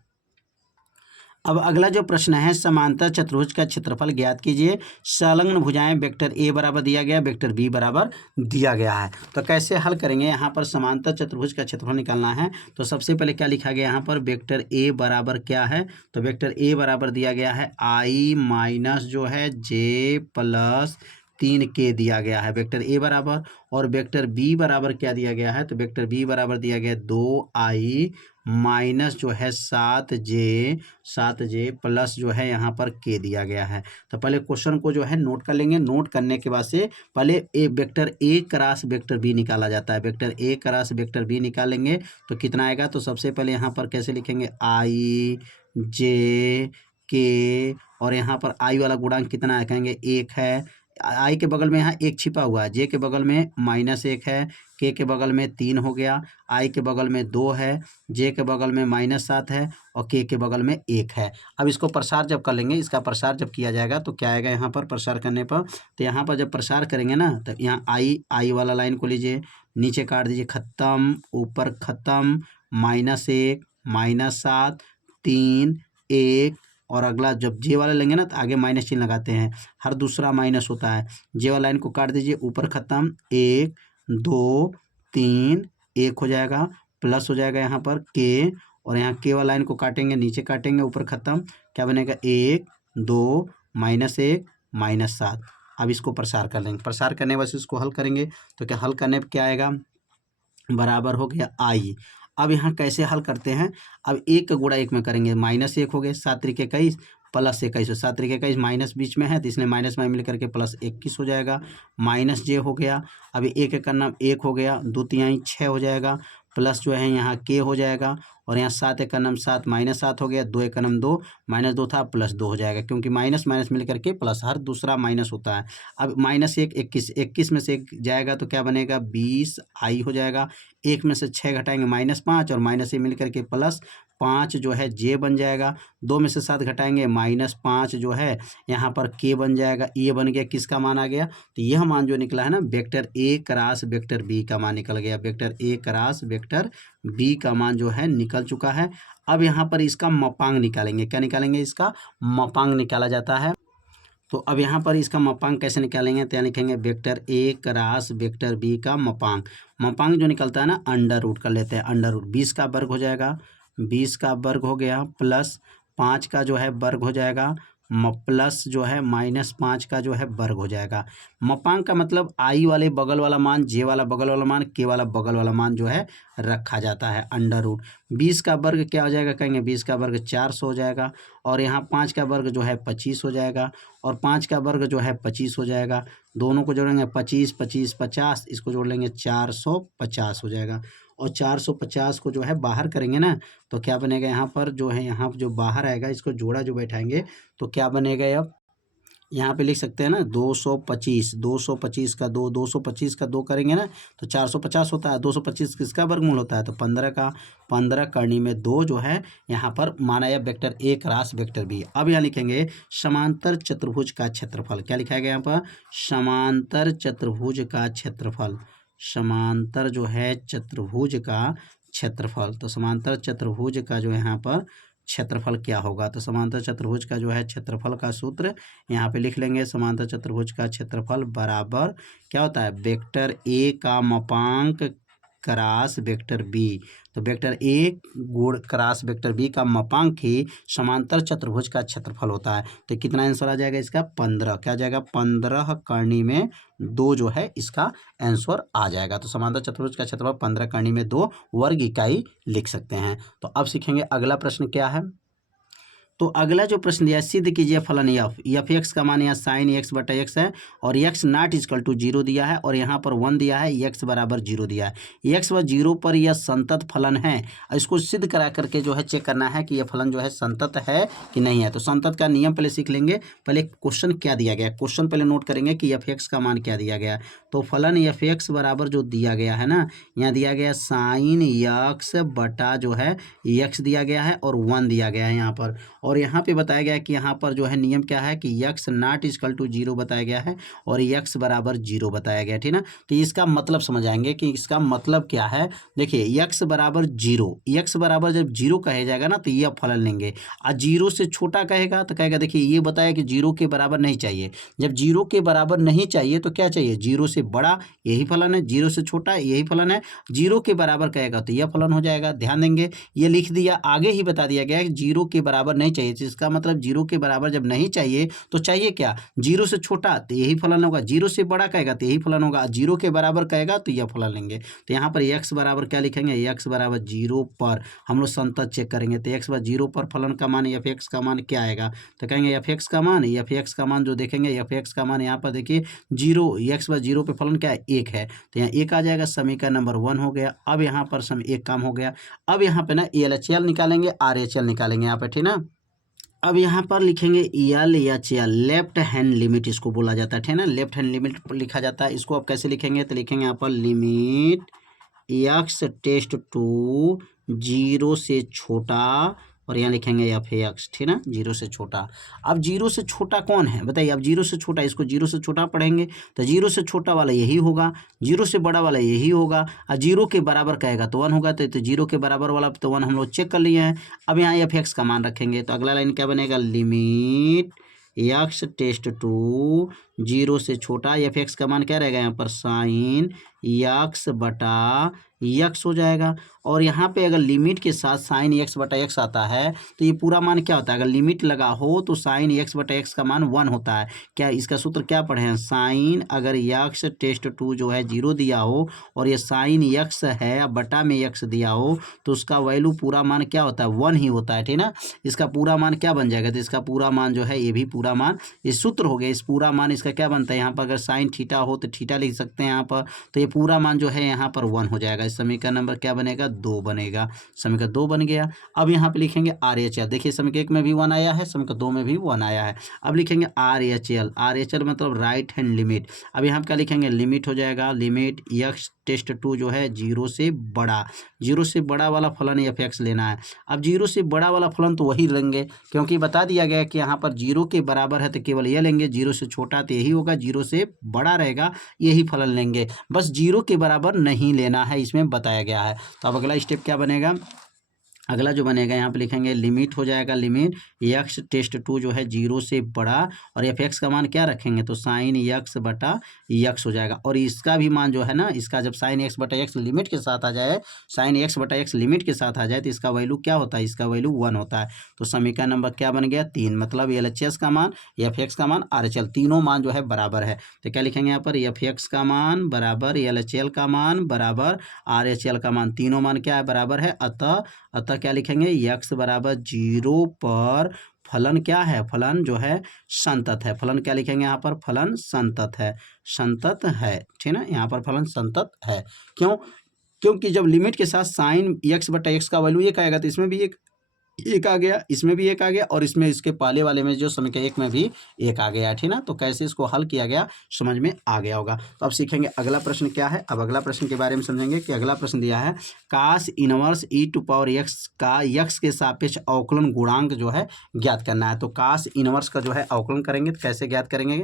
अब अगला जो प्रश्न है, समांतर चतुर्भुज का क्षेत्रफल ज्ञात कीजिए। संलग्न भुजाएं वेक्टर ए बराबर दिया गया, वेक्टर बी बराबर दिया गया है। तो कैसे हल करेंगे, यहाँ पर समांतर चतुर्भुज का क्षेत्रफल निकालना है। तो सबसे पहले क्या लिखा गया यहाँ पर, वेक्टर ए बराबर क्या है, तो वेक्टर ए बराबर दिया गया है आई माइनस जो है जे प्लस 3k दिया गया है, वेक्टर ए बराबर। और वेक्टर बी बराबर क्या दिया गया है, तो वेक्टर बी बराबर दिया गया 2i माइनस जो है 7j प्लस जो है यहाँ पर k दिया गया है। तो पहले क्वेश्चन को जो है नोट कर लेंगे। नोट करने के बाद से पहले vector A cross vector B निकाला जाता है। Vector A cross vector B निकालेंगे तो कितना आएगा, तो सबसे पहले यहाँ पर कैसे लिखेंगे, आई जे के, और यहाँ पर आई वाला गुणांक कितना है, कहेंगे 1 है। आई के बगल में यहाँ 1 छिपा हुआ है, जे के बगल में -1 है, के के बगल में 3 हो गया, आई के बगल में 2 है, जे के बगल में -7 है, और के बगल में 1 है। अब इसको प्रसार जब कर लेंगे, इसका प्रसार जब किया जाएगा तो क्या आएगा यहाँ पर, प्रसार करने पर, तो यहाँ पर जब प्रसार करेंगे ना, तो यहाँ आई वाला लाइन को लीजिए, नीचे काट दीजिए, खत्म, ऊपर खत्म, -1 -7 3 1, और अगला जब जे वाला लेंगे ना तो आगे माइनस चिन्ह लगाते हैं, हर दूसरा माइनस होता है। जे वाला लाइन को काट दीजिए, ऊपर खत्म, 1 2 3 1 हो जाएगा, प्लस हो जाएगा यहाँ पर के, और यहाँ के वाला लाइन को काटेंगे, नीचे काटेंगे, ऊपर खत्म, क्या बनेगा 1 2 -1 -7। अब इसको प्रसार कर लेंगे। प्रसार करने बाद इसको हल करेंगे तो क्या हल करने पर क्या आएगा, बराबर हो गया आई। अब यहाँ कैसे हल करते हैं, अब 1 का गुणा 1 में करेंगे, -1 हो गए, 7 त्रिक 21 प्लस 21, 7 त्रिक 21 माइनस बीच में है तो इसलिए माइनस में मिल करके +21 हो जाएगा, माइनस जे हो गया। अभी 1 का नाम 1 हो गया, 2 तिहाई 6 हो जाएगा, प्लस जो है यहाँ के हो जाएगा, और यहाँ 7 एक का नाम 7 -7 हो गया, 2 एक का नाम 2 -2 था, +2 हो जाएगा, क्योंकि माइनस माइनस मिल करके प्लस, हर दूसरा माइनस होता है। अब -1 21 में से 1 जाएगा तो क्या बनेगा, 20 आई हो जाएगा, 1 में से 6 घटाएंगे -5, और माइनस से मिल करके +5 जो है जे बन जाएगा, 2 में से 7 घटाएंगे -5 जो है यहाँ पर के बन जाएगा, ये बन गया, किसका मान आ गया, तो यह मान जो निकला है ना, vector A cross vector B का मान निकल गया, vector A cross vector B का मान जो है निकल चुका है। अब यहाँ पर इसका मापांक निकालेंगे, क्या निकालेंगे, इसका मापांक निकाला जाता है। तो अब यहाँ पर इसका मापांक कैसे निकालेंगे, तो यहाँ लिखेंगे vector A cross vector B का मापांक। मापांक जो निकलता है ना, अंडर रूट कर लेते हैं, अंडर रूट 20 का वर्ग हो जाएगा, 20 का वर्ग हो गया, प्लस 5 का जो है वर्ग हो जाएगा, प्लस जो है -5 का जो है वर्ग हो जाएगा। मापांक का मतलब आई वाले बगल वाला मान, जे वाला बगल वाला मान, के वाला बगल वाला मान जो है रखा जाता है, अंडर रूट। 20 का वर्ग क्या हो जाएगा, कहेंगे 20 का वर्ग 400 हो जाएगा, और यहाँ 5 का वर्ग जो है 25 हो जाएगा, और 5 का वर्ग जो है 25 हो जाएगा। दोनों को जोड़ेंगे 25 25 50, इसको जोड़ लेंगे 450 हो जाएगा, और 450 को जो है बाहर करेंगे ना तो क्या बनेगा, यहाँ पर जो है, यहाँ जो बाहर आएगा इसको जोड़ा जो बैठाएंगे तो क्या बनेगा, अब यहाँ पे लिख सकते हैं ना 225 का 2, 225 का 2 करेंगे ना तो 450 होता है। 225 किसका वर्गमूल होता है, तो 15 का, 15 करनी में 2 जो है यहाँ पर माना या vector A cross vector B. अब यहाँ लिखेंगे समांतर चतुर्भुज का क्षेत्रफल, क्या लिखा गया यहाँ पर, समांतर चतुर्भुज का क्षेत्रफल, समांतर जो है चतुर्भुज का क्षेत्रफल। तो समांतर चतुर्भुज का जो है यहाँ पर क्षेत्रफल क्या होगा, तो समांतर चतुर्भुज का जो है क्षेत्रफल का सूत्र यहाँ पे लिख लेंगे। समांतर चतुर्भुज का क्षेत्रफल बराबर क्या होता है, वेक्टर ए का मापांक क्रॉस वेक्टर बी। तो वेक्टर ए गुण क्रॉस वेक्टर बी का मापांक ही समांतर चतुर्भुज का क्षेत्रफल होता है। तो कितना आंसर आ जाएगा इसका, 15, क्या जाएगा, 15 करनी में 2 जो है इसका आंसर आ जाएगा। तो समांतर चतुर्भुज का क्षेत्रफल 15 करनी में 2 वर्ग इकाई लिख सकते हैं। तो अब सीखेंगे अगला प्रश्न क्या है। तो अगला जो प्रश्न दिया है, सिद्ध कीजिए फलन एफ एक्स का मान यहाँ साइन एक्स बटा एक्स है, और एक्स नॉट इक्वल टू 0 दिया है, और यहाँ पर 1 दिया है, एक्स बराबर 0 दिया है। एक्स व 0 पर यह संतत फलन है। इसको सिद्ध करा करके जो है चेक करना है कि यह फलन जो है संतत है कि नहीं है। तो संतत का नियम पहले सीख लेंगे। पहले क्वेश्चन क्या दिया गया, क्वेश्चन पहले नोट करेंगे कि एफ एक्स का मान क्या दिया गया। तो फलन एफ एक्स बराबर जो दिया गया है ना, यहाँ दिया गया साइन एक्स बटा जो है एक्स दिया गया है, और 1 दिया गया है यहाँ पर, और और यहाँ पे बताया गया है कि यहाँ पर जो है नियम क्या है कि यक्स नॉट इक्वल टू 0 बताया गया है और यक्स बराबर 0 बताया गया, ठीक ना। तो इसका मतलब समझ आएंगे कि इसका मतलब क्या है। देखिए यक्स बराबर 0, यक्स बराबर जब 0 कहे जाएगा ना तो ये फलन लेंगे, और 0 से छोटा कहेगा तो कहेगा देखिए ये बताया कि 0 के बराबर नहीं चाहिए। जब 0 के बराबर नहीं चाहिए तो क्या चाहिए, 0 से बड़ा यही फलन है, 0 से छोटा यही फलन है, 0 के बराबर कहेगा तो यह फलन हो जाएगा। ध्यान देंगे ये लिख दिया, आगे ही बता दिया गया है कि 0 के बराबर नहीं चाहिए, तो इसका मतलब 0 के बराबर जब नहीं चाहिए तो चाहिए क्या, 0 से छोटा तो यही फलन होगा, 0 से बड़ा कहेगा तो यही फलन होगा, 0 के बराबर कहेगा तो यह फलन लेंगे। तो यहाँ पर x बराबर क्या लिखेंगे, x बराबर 0 पर हम लोग संतत चेक करेंगे, तो x बराबर 0 पर फलन का मान f x का मान क्या आएगा, तो कहेंगे f x का मान जो देखेंगे f x का मान यहाँ पर देखिए 0, x बराबर 0 पे फलन क्या है 1 है, तो यहाँ 1 आ जाएगा, समीकरण नंबर 1 हो गया। अब यहाँ पर एक काम हो गया, अब यहाँ पे ना LHL निकालेंगे, RHL निकालेंगे यहाँ पे, ठीक ना। अब यहाँ पर लिखेंगे LHL, लेफ्ट हैंड लिमिट इसको बोला जाता है, ठीक है ना, लेफ्ट हैंड लिमिट लिखा जाता है। इसको आप कैसे लिखेंगे, तो लिखेंगे यहाँ पर लिमिट x टेस्ट टू 0 से छोटा, और यहाँ लिखेंगे f x, ठीक ना, 0 से छोटा। अब 0 से छोटा कौन है बताइए, अब 0 से छोटा, इसको 0 से छोटा पढ़ेंगे तो 0 से छोटा वाला यही होगा, 0 से बड़ा वाला यही होगा, और 0 के बराबर कहेगा तो 1 होगा, तो 0 के बराबर वाला तो 1 हम लोग चेक कर लिए हैं। अब यहाँ f x का मान रखेंगे, तो अगला लाइन क्या बनेगा, लिमिट x टेस्ट टू 0 से छोटा, एफ एक्स का मान क्या रहेगा यहाँ पर साइन x बटा x हो जाएगा। और यहाँ पे अगर लिमिट के साथ साइन x बटा x आता है तो ये पूरा मान क्या होता है, अगर लिमिट लगा हो तो साइन x बटा x का मान 1 होता है। क्या इसका सूत्र क्या पढ़े हैं, साइन अगर x टेस्ट टू जो है 0 दिया हो और ये साइन x है बटा में x दिया हो तो उसका वैल्यू पूरा मान क्या होता है 1 ही होता है, ठीक ना। इसका पूरा मान क्या बन जाएगा, तो इसका पूरा मान जो है ये भी पूरा मान, ये सूत्र हो गया, इस पूरा मान इसका क्या बनता है, यहाँ पर अगर साइन थीटा हो तो थीटा लिख सकते हैं यहाँ पर, तो ये पूरा मान जो है यहाँ पर 1 हो जाएगा। इस समीकरण नंबर क्या बनेगा 2 बनेगा, समीकरण 2 बन गया। अब यहाँ पे लिखेंगे RHL, देखिए समीकरण 1 में भी 1 आया है, समीकरण 2 में भी 1 आया है। अब लिखेंगे RHL, RHL मतलब राइट हैंड लिमिट। अब यहाँ पे क्या लिखेंगे, लिमिट हो जाएगा, लिमिट x टेस्ट टू जो है 0 से बड़ा, 0 से बड़ा वाला फलन एफ एक्स लेना है। अब 0 से बड़ा वाला फलन तो वही लेंगे क्योंकि बता दिया गया है कि यहाँ पर 0 के बराबर है तो केवल ये लेंगे, 0 से छोटा तो यही होगा, 0 से बड़ा रहेगा यही फलन लेंगे, बस 0 के बराबर नहीं लेना है, इसमें बताया गया है। तो अब अगला स्टेप क्या बनेगा, अगला जो बनेगा यहाँ पे लिखेंगे लिमिट हो जाएगा, लिमिट x टेस्ट टू जो है 0 से बड़ा और एफ एक्स का मान क्या रखेंगे तो साइन x बटा x हो जाएगा। और इसका भी मान जो है ना, इसका जब साइन x बटा x लिमिट के साथ आ जाए, साइन x बटा x लिमिट के साथ आ जाए तो इसका वैल्यू क्या होता है, इसका वैल्यू 1 होता है। तो समीकरण नंबर क्या बन गया 3, मतलब LHS का मान, एफ एक्स का मान, RHL तीनों मान जो है बराबर है। तो क्या लिखेंगे यहाँ पर, एफ एक्स का मान बराबर LHL का मान बराबर RHL का मान, तीनों मान क्या है बराबर है। अतः क्या लिखेंगे, x बराबर 0 पर फलन क्या है, फलन जो है संतत है। फलन क्या लिखेंगे यहाँ पर, फलन संतत है, संतत है, ठीक ना, यहाँ पर फलन संतत है। क्यों, क्योंकि जब लिमिट के साथ साइन x बटा x का वैल्यू एक आएगा तो इसमें भी एक आ गया, इसमें भी एक आ गया, और इसमें इसके पहले वाले में जो समीकरण 1 में भी एक आ गया, ठीक ना। तो कैसे इसको हल किया गया समझ में आ गया होगा। तो अब सीखेंगे अगला प्रश्न क्या है। अब अगला प्रश्न के बारे में समझेंगे कि अगला प्रश्न दिया है कास इनवर्स e⁻x का x के सापेक्ष अवकलन गुणांक जो है ज्ञात करना है। तो कास इनवर्स का जो है अवकलन करेंगे, तो कैसे ज्ञात करेंगे,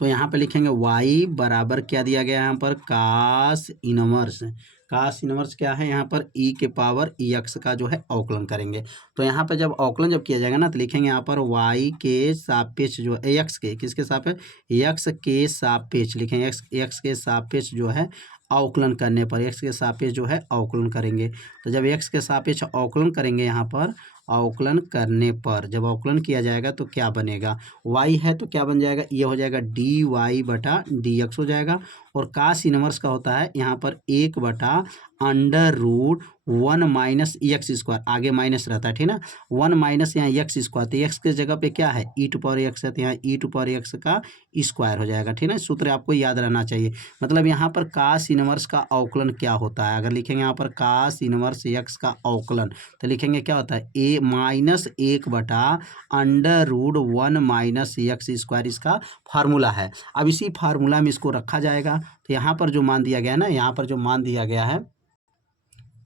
तो यहाँ पे लिखेंगे y बराबर क्या दिया गया है यहाँ पर, कास इनवर्स, कास इनवर्स क्या है यहाँ पर e के पावर x का जो है अवकलन करेंगे। तो यहाँ पे जब अवकलन जब किया जाएगा ना तो लिखेंगे यहाँ पर y के सापेक्ष जो है x के, किसके सापेक्ष, x के सापेक्ष लिखेंगे, x के सापेक्ष जो है अवकलन करने पर, x के सापेक्ष जो है अवकलन करेंगे। तो जब x के सापेक्ष अवकलन करेंगे यहाँ पर, अवकलन करने पर जब अवकलन किया जाएगा तो क्या बनेगा, y है तो क्या बन जाएगा, ये हो जाएगा dy बटा dx हो जाएगा। और कास इनवर्स का होता है यहाँ पर 1 बटा under root 1 minus x square, आगे माइनस रहता है, ठीक ना, 1 माइनस यहाँ एक्स स्क्वायर, तो एक्स के जगह पे क्या है e⁻x है, तो यहाँ e⁻x का स्क्वायर हो जाएगा, ठीक ना। सूत्र आपको याद रहना चाहिए। मतलब यहाँ पर कास इनवर्स का अवकलन क्या होता है, अगर लिखेंगे यहाँ पर कास इनवर्स x का अवकलन तो लिखेंगे क्या होता है, a माइनस 1 बटा under root 1 minus x square, इसका फार्मूला है। अब इसी फार्मूला में इसको रखा जाएगा। तो यहाँ पर जो मान दिया गया है ना, यहाँ पर जो मान दिया गया है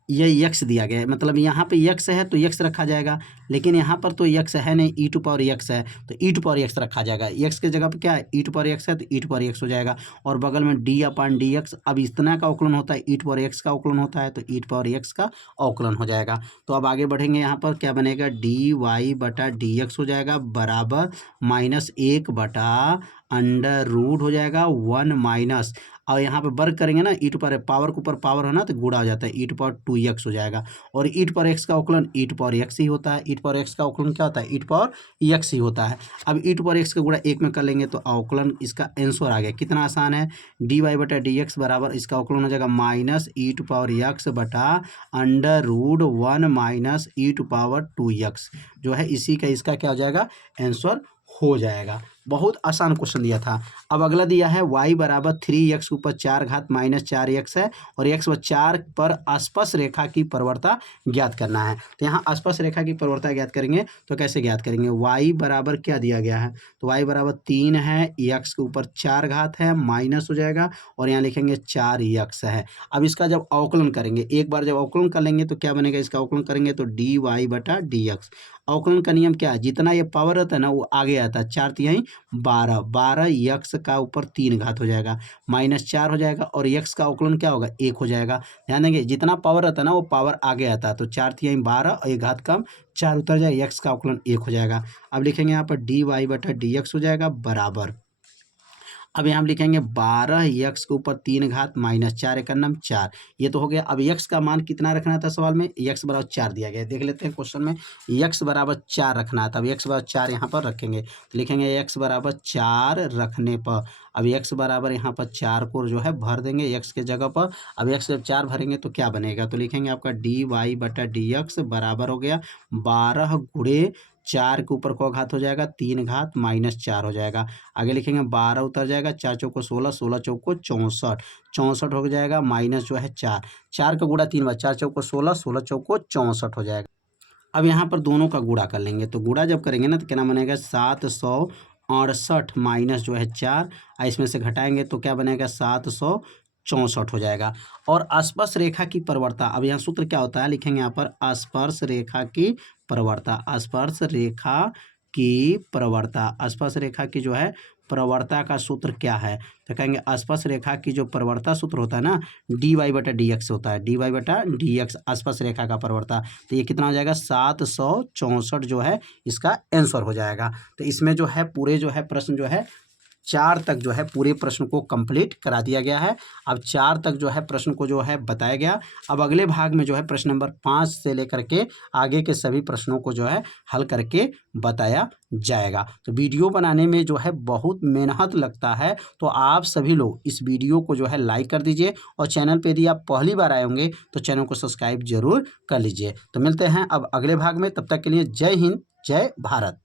ये यक्स दिया गया है, मतलब यहाँ पे यक्स है तो यक्स रखा जाएगा, लेकिन यहाँ पर तो यक्स है नहीं, ई टू पावर यक्स है तो ई टू पावर यक्स रखा जाएगा। यक्स के जगह पर क्या है, ई टू पावर यक्स है तो ई टू पावर यक्स हो जाएगा। और बगल में डी अपान डी एक्स, अब इतना का अवकलन होता है, ई टू पावर एक्स का अवकलन होता है तो ई टू पावर एक्स का अवकलन हो जाएगा। तो अब आगे बढ़ेंगे, यहाँ पर क्या बनेगा, डी वाई बटा डी एक्स हो जाएगा बराबर -1 बटा अंडर रूट हो जाएगा 1 माइनस, और यहाँ पे वर्ग करेंगे ना, ई टू पावर पावर के ऊपर पावर है ना तो गुणा हो जाता है, ई टू पावर 2x हो जाएगा। और ई टू पावर एक्स का अवकलन ई टू पावर एक्स ही होता है, ई टू पावर एक्स का अवकलन क्या होता है, ई टू पावर एक्स ही होता है। अब ई टू पावर एक्स का गुणा 1 में कर लेंगे तो अवकलन इसका आंसर आ गया। कितना आसान है, डी वाई बटा डी एक्स बराबर इसका अवकलन हो जाएगा minus E two power X बटा under root 1 minus E two power 2x, जो है इसी का इसका क्या हो जाएगा, आंसर हो जाएगा। बहुत आसान क्वेश्चन दिया था। अब अगला दिया है y बराबर 3x ऊपर 4 घात माइनस 4x है, और x व 4 पर स्पर्श रेखा की प्रवणता ज्ञात करना है। तो यहाँ स्पर्श रेखा की प्रवणता ज्ञात करेंगे तो कैसे ज्ञात करेंगे, y बराबर क्या दिया गया है, तो y बराबर 3 है, x के ऊपर 4 घात है माइनस हो जाएगा, और यहाँ लिखेंगे 4x है। अब इसका जब अवकलन करेंगे, एक बार जब अवकलन कर लेंगे तो क्या बनेगा, इसका अवकलन करेंगे तो डी वाई बटा डी एक्स। अवकलन का नियम क्या है, जितना ये पावर रहता है ना वो आगे आता है, 4 तिहाई 12, 12 यक्स का ऊपर 3 घात हो जाएगा माइनस 4 हो जाएगा, और यक्स का अवकलन क्या होगा, 1 हो जाएगा। ध्यान देंगे जितना पावर रहता है ना वो पावर आगे आता है, तो 4 तिहाई 12 और 1 घात कम 4 उतर जाए, यक्स का अवकलन 1 हो जाएगा। अब लिखेंगे यहाँ पर डी वाई बटा डी एक्स हो जाएगा बराबर, अब यहाँ हम लिखेंगे 12 यक्स के ऊपर 3 घात माइनस 4 एक नम 4, ये तो हो गया। अब यक्स का मान कितना रखना था सवाल में, यक्स बराबर 4 दिया गया है, देख लेते हैं क्वेश्चन में, यक्स बराबर 4 रखना था। अब यक्स बराबर 4 यहाँ पर रखेंगे तो लिखेंगे यक्स बराबर 4 रखने पर, अब यक्स बराबर यहाँ पर 4 को जो है भर देंगे यक्स के जगह पर। अब यक्स जब 4 भरेंगे तो क्या बनेगा, तो लिखेंगे आपका डी वाई बटा डी एक्स बराबर हो गया 12 गुणे 4 के ऊपर को घात हो जाएगा 3 घात माइनस 4 हो जाएगा। आगे लिखेंगे 12 उतर जाएगा, 4 चौको 16, 16 चौको 64, 64 हो जाएगा माइनस जो है 4, 4 का गुणा 3 बार, 4 चौको 16, 16 चौको 64 हो जाएगा। अब यहाँ पर दोनों का गुणा कर लेंगे, तो गुणा जब करेंगे ना तो क्या बनेगा 768 माइनस जो है 4, इसमें से घटाएंगे तो क्या बनेगा 764 हो जाएगा। और स्पर्श रेखा की प्रवणता, अब यहाँ सूत्र क्या होता है, लिखेंगे यहाँ पर स्पर्श रेखा की प्रवणता, स्पर्श रेखा की प्रवणता, स्पर्श रेखा की जो है प्रवणता का सूत्र क्या है, तो कहेंगे स्पर्श रेखा की जो प्रवणता सूत्र होता है ना डी वाई बटा डी एक्स होता है, डी वाई बटा डी एक्स स्पर्श रेखा का प्रवणता, तो ये कितना हो जाएगा 764 जो है इसका आंसर हो जाएगा। तो इसमें जो है पूरे जो है प्रश्न जो है 4 तक जो है पूरे प्रश्न को कंप्लीट करा दिया गया है। अब 4 तक जो है प्रश्न को जो है बताया गया। अब अगले भाग में जो है प्रश्न नंबर 5 से लेकर के आगे के सभी प्रश्नों को जो है हल करके बताया जाएगा। तो वीडियो बनाने में जो है बहुत मेहनत लगता है, तो आप सभी लोग इस वीडियो को जो है लाइक कर दीजिए, और चैनल पे यदि आप पहली बार आए होंगे तो चैनल को सब्सक्राइब जरूर कर लीजिए। तो मिलते हैं अब अगले भाग में, तब तक के लिए जय हिंद जय भारत।